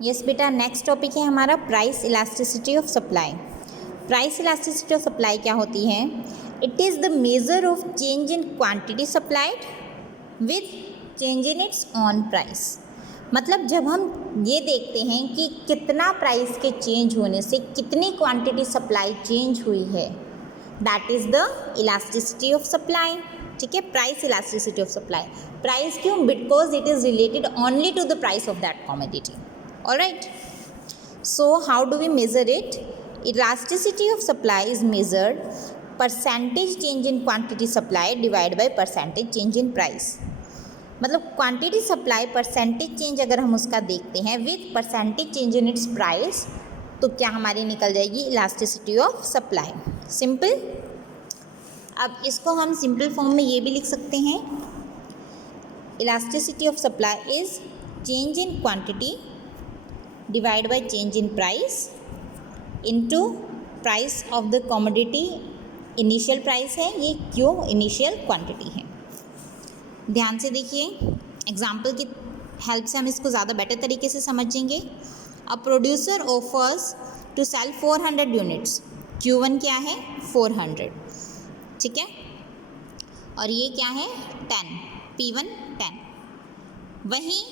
Yes बेटा, next topic है हमारा price elasticity of supply. Price elasticity of supply क्या होती है? It is the measure of change in quantity supplied with change in its on price. मतलब जब हम ये देखते हैं कि कितना प्राइस के चेंज होने से कितनी क्वांटिटी सप्लाई चेंज हुई है, that is the elasticity of supply. ठीक है, price elasticity of supply. Price क्यों? Because it is related only to the price of that commodity. Alright, so how do we measure it? Elasticity of supply is measured percentage change in quantity supplied divided by percentage change in price। मतलब quantity supply percentage change अगर हम उसका देखते हैं with percentage change in its price, तो क्या हमारी निकल जाएगी इलास्टिसिटी ऑफ सप्लाई। सिंपल। अब इसको हम सिंपल फॉर्म में ये भी लिख सकते हैं, elasticity of supply is change in quantity divide by change in price into price of the commodity. Initial price है ये, क्यों? इनिशियल क्वांटिटी है। ध्यान से देखिए, एग्जाम्पल की हेल्प से हम इसको ज़्यादा बेटर तरीके से समझेंगे। A producer offers to sell 400 units. Q1 क्या है? 400। ठीक है, और ये क्या है? 10। P1 10। वहीं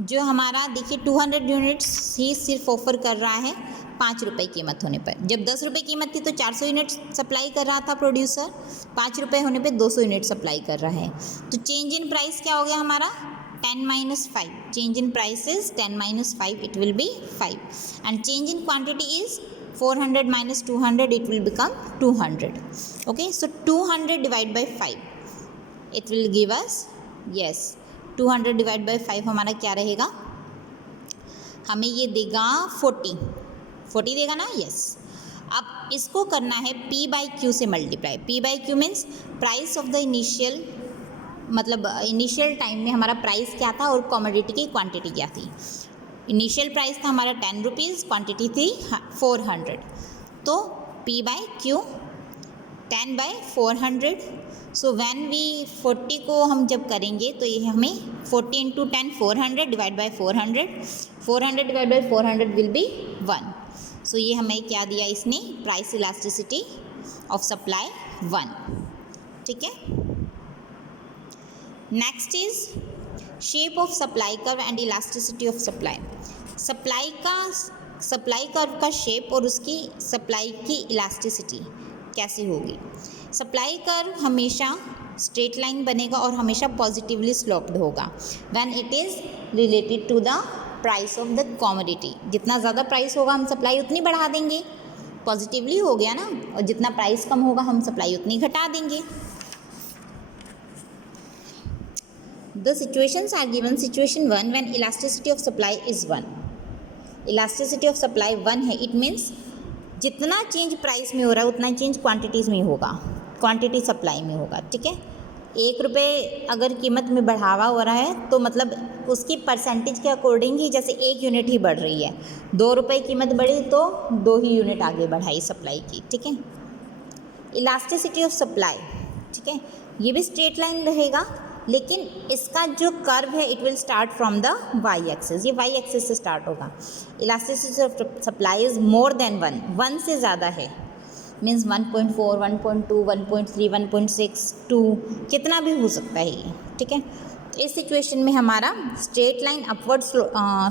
जो हमारा देखिए 200 यूनिट्स ही सिर्फ ऑफर कर रहा है 5 रुपये कीमत होने पर। जब 10 रुपये कीमत थी तो 400 यूनिट सप्लाई कर रहा था प्रोड्यूसर, 5 रुपये होने पे 200 यूनिट सप्लाई कर रहा है। तो चेंज इन प्राइस क्या हो गया हमारा? 10 - 5। Change in price is 10 - 5, it will be 5। And change in quantity is 400 - 200, it will become 200। Okay, so 200 divide by 5 it will give us, yes, 200 divide by 5 हमारा क्या रहेगा? हमें ये देगा 40 देगा ना? यस। अब इसको करना है P/Q से multiply. P/Q means price of the initial, मतलब इनिशियल टाइम में हमारा प्राइस क्या था और कमोडिटी की क्वांटिटी क्या थी। इनिशियल प्राइस था हमारा 10 रुपीज़, क्वांटिटी थी 400। तो P/Q 10/400। सो व्हेन वी 40 को हम जब करेंगे तो ये हमें 40 × 10 400 divide by 400, 400 divide by 400 will be 1। So ये हमें क्या दिया इसने? Price elasticity of supply 1। ठीक है, next is shape of supply curve and elasticity of supply. Supply curve का शेप और उसकी सप्लाई की इलास्टिसिटी कैसी होगी। सप्लाई कर्व हमेशा स्ट्रेट लाइन बनेगा और हमेशा पॉजिटिवली स्लोप्ड होगा when it is related to the price of the commodity. जितना ज़्यादा प्राइस होगा हम सप्लाई उतनी बढ़ा देंगे, पॉजिटिवली हो गया ना, और जितना प्राइस कम होगा हम सप्लाई उतनी घटा देंगे। The situations are given. Situation 1 when elasticity of supply is 1। Elasticity of supply 1 है, इट मीन्स जितना चेंज प्राइस में हो रहा है उतना चेंज क्वांटिटीज़ में होगा, क्वांटिटी सप्लाई में होगा। ठीक है, 1 रुपये अगर कीमत में बढ़ावा हो रहा है तो मतलब उसकी परसेंटेज के अकॉर्डिंग ही, जैसे 1 यूनिट ही बढ़ रही है, 2 रुपये कीमत बढ़ी तो 2 ही यूनिट आगे बढ़ाई सप्लाई की। ठीक है, इलास्टिसिटी ऑफ सप्लाई, ठीक है, ये भी स्ट्रेट लाइन रहेगा, लेकिन इसका जो कर्व है it will start from the y axis. ये वाई एक्सिस से स्टार्ट होगा। Elasticity of supply is more than 1 से ज़्यादा है, मीन्स 1.4, 1.2, 1.3, 1.6, 2, कितना भी हो सकता है ये। ठीक है, इस सिचुएशन में हमारा straight line upward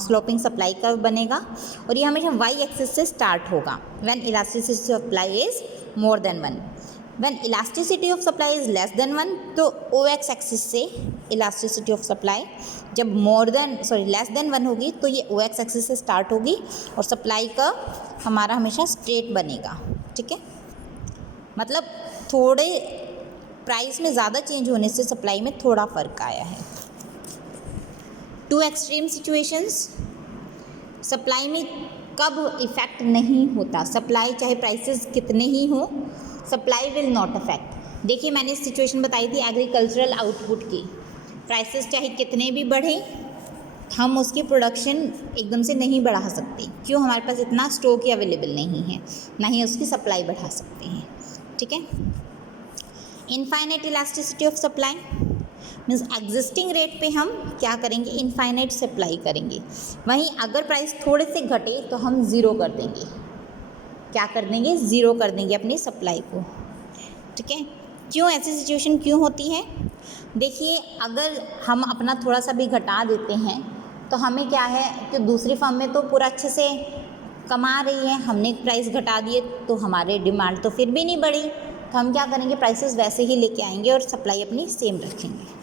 sloping supply curve बनेगा और ये हमेशा वाई एक्सिस से स्टार्ट होगा when elasticity of supply is more than 1। When elasticity of supply is less than 1, तो ओ एक्स एक्सिस से इलास्टिसिटी ऑफ सप्लाई जब लेस देन 1 होगी तो ये ओ एक्स एक्सिस से स्टार्ट होगी और सप्लाई का हमारा हमेशा स्ट्रेट बनेगा। ठीक है, मतलब थोड़े प्राइस में ज़्यादा चेंज होने से सप्लाई में थोड़ा फ़र्क आया है। 2 एक्सट्रीम सिचुएशंस। सप्लाई में कब इफ़ेक्ट नहीं होता, सप्लाई चाहे प्राइसेस कितने ही हों, सप्लाई विल नॉट अफेक्ट। देखिए, मैंने इस सिचुएशन बताई थी एग्रीकल्चरल आउटपुट की। प्राइसेस चाहे कितने भी बढ़ें, हम उसकी प्रोडक्शन एकदम से नहीं बढ़ा सकते। क्यों? हमारे पास इतना स्टॉक ही अवेलेबल नहीं है, ना ही उसकी सप्लाई बढ़ा सकते हैं। ठीक है, infinite elasticity of supply. Means existing rate पे हम क्या करेंगे, इनफाइनाइट सप्लाई करेंगे। वहीं अगर प्राइस थोड़े से घटे तो हम ज़ीरो कर देंगे, क्या कर देंगे, ज़ीरो कर देंगे अपनी सप्लाई को। ठीक है, क्यों ऐसी सिचुएशन क्यों होती है? देखिए, अगर हम अपना थोड़ा सा भी घटा देते हैं तो हमें क्या है कि दूसरी फर्म में तो पूरा अच्छे से कमा रही है, हमने प्राइस घटा दिए तो हमारे डिमांड तो फिर भी नहीं बढ़ी, तो हम क्या करेंगे, प्राइसेस वैसे ही लेके आएंगे और सप्लाई अपनी सेम रखेंगे।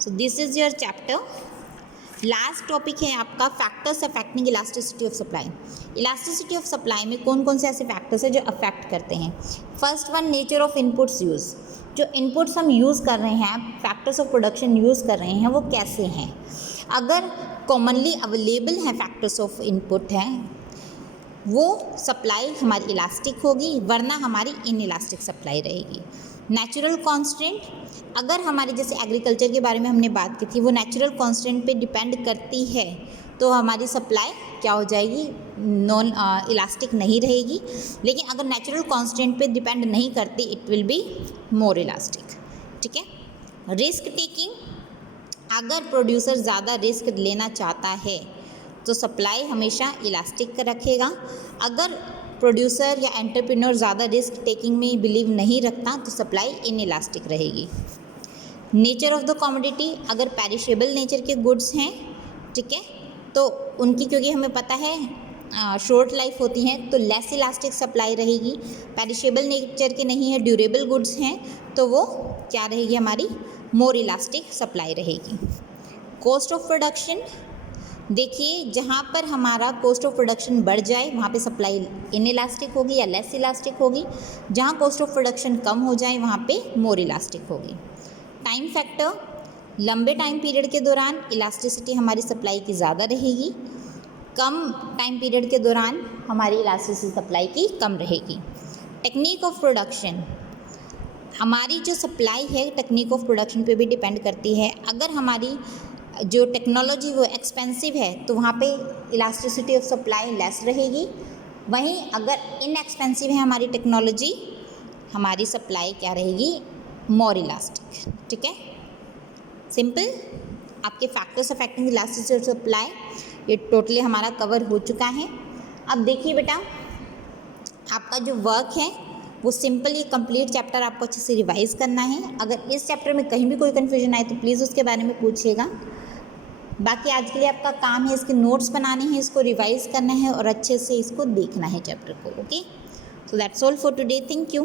So this is your chapter. Last topic है आपका factors affecting elasticity of supply. Elasticity of supply में कौन कौन से ऐसे फैक्टर्स हैं जो अफेक्ट करते हैं? First one, nature of inputs use. जो इनपुट्स हम यूज़ कर रहे हैं, फैक्टर्स ऑफ प्रोडक्शन यूज़ कर रहे हैं, वो कैसे हैं? अगर कॉमनली अवेलेबल हैं फैक्टर्स ऑफ इनपुट हैं, वो सप्लाई हमारी इलास्टिक होगी, वरना हमारी इनइलास्टिक सप्लाई रहेगी। नेचुरल कांस्टेंट, अगर हमारे जैसे एग्रीकल्चर के बारे में हमने बात की थी, वो नेचुरल कांस्टेंट पे डिपेंड करती है तो हमारी सप्लाई क्या हो जाएगी, नॉन इलास्टिक नहीं रहेगी। लेकिन अगर नेचुरल कांस्टेंट पे डिपेंड नहीं करती, it will be more elastic. ठीक है, रिस्क टेकिंग, अगर प्रोड्यूसर ज़्यादा रिस्क लेना चाहता है तो सप्लाई हमेशा इलास्टिक रखेगा। अगर प्रोड्यूसर या एंटरप्रेन्योर ज़्यादा रिस्क टेकिंग में बिलीव नहीं रखता तो सप्लाई इन इलास्टिक रहेगी। नेचर ऑफ द कमोडिटी, अगर पेरिशेबल नेचर के गुड्स हैं, ठीक है, तो उनकी क्योंकि हमें पता है शॉर्ट लाइफ होती हैं, तो लेस इलास्टिक सप्लाई रहेगी। पेरिशेबल नेचर के नहीं है, ड्यूरेबल गुड्स हैं, तो वो क्या रहेगी, हमारी मोर इलास्टिक सप्लाई रहेगी। कॉस्ट ऑफ प्रोडक्शन, देखिए जहाँ पर हमारा कॉस्ट ऑफ प्रोडक्शन बढ़ जाए वहाँ पे सप्लाई इनइलास्टिक होगी या लेस इलास्टिक होगी। जहाँ कॉस्ट ऑफ प्रोडक्शन कम हो जाए वहाँ पे मोर इलास्टिक होगी। टाइम फैक्टर, लंबे टाइम पीरियड के दौरान इलास्टिसिटी हमारी सप्लाई की ज़्यादा रहेगी, कम टाइम पीरियड के दौरान हमारी इलास्टिसिटी सप्लाई की कम रहेगी। टेक्निक ऑफ प्रोडक्शन, हमारी जो सप्लाई है टेक्निक ऑफ प्रोडक्शन पे भी डिपेंड करती है। अगर हमारी जो टेक्नोलॉजी वो एक्सपेंसिव है तो वहाँ पे इलास्टिसिटी ऑफ सप्लाई लेस रहेगी। वहीं अगर इनएक्सपेंसिव है हमारी टेक्नोलॉजी, हमारी सप्लाई क्या रहेगी, मोर इलास्टिक। ठीक है, सिंपल। आपके factors affecting elasticity of supply ये टोटली हमारा कवर हो चुका है। अब देखिए बेटा, आपका जो वर्क है वो सिंपल, ये कंप्लीट चैप्टर आपको अच्छे से रिवाइज़ करना है। अगर इस चैप्टर में कहीं भी कोई कन्फ्यूजन आए तो प्लीज़ उसके बारे में पूछिएगा। बाकी आज के लिए आपका काम है इसके नोट्स बनाने हैं, इसको रिवाइज़ करना है और अच्छे से इसको देखना है चैप्टर को। Okay, so that's all for today, thank you.